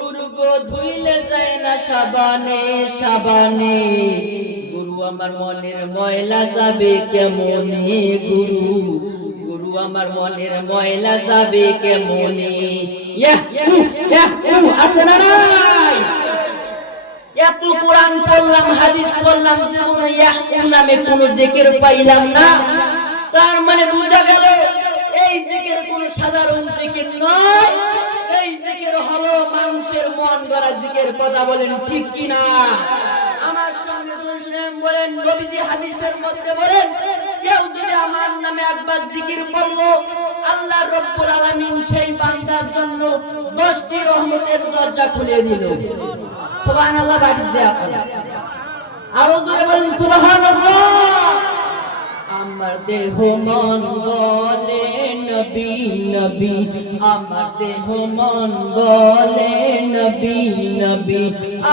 গুরু গো ধুইলে যায় না সাবানে সাবানে। গুরু আমার মনের ময়লা যাবে গুরু? গুরু আমার মনের ময়লা যাবে এত কোরআন পড়লাম, হাদিস পড়লাম নামে পাইলাম না। তার মানে বুঝা গেল, এই জিকির কোন সাধারণ জিকির নয়। মন গড়া জিকির কথা বলেন ঠিক কি না আমার সঙ্গে শুনেন বলেন, নবীজি হাদিসের মধ্যে বলেন, কেউ যদি আমার নামে একবার জিকির করল, আল্লাহ রব্বুল আলামিন সেই বান্দার জন্য দশটি রহমতের দরজা খুলে দিল। সুবহানাল্লাহ বাড়িতে আপনি। আরও জোরে বলেন, সুবহানাল্লাহ। আমার দেহ মন বলে নবী নবী, আমার দেহ মন বলে নবী নবী,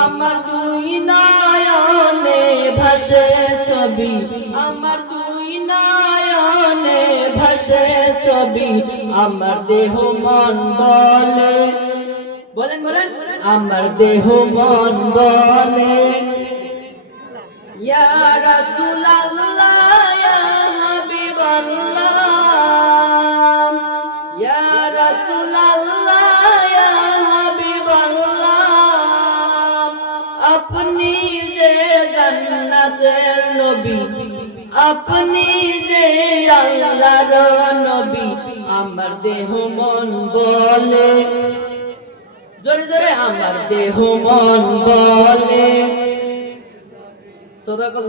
আমার নয়নে ভাসে আমার নয়নে ভাসে আমার দেহ মন বলে বলেন বলেন। আমার দেহ মন বলে ইয়া আপনি যে জান্নাতের নবী আল্লাহর নবী, আমার দেহ মন বলে। জোরে জোরে, আমার দেহ মন বলে। সদাকল্লাহ।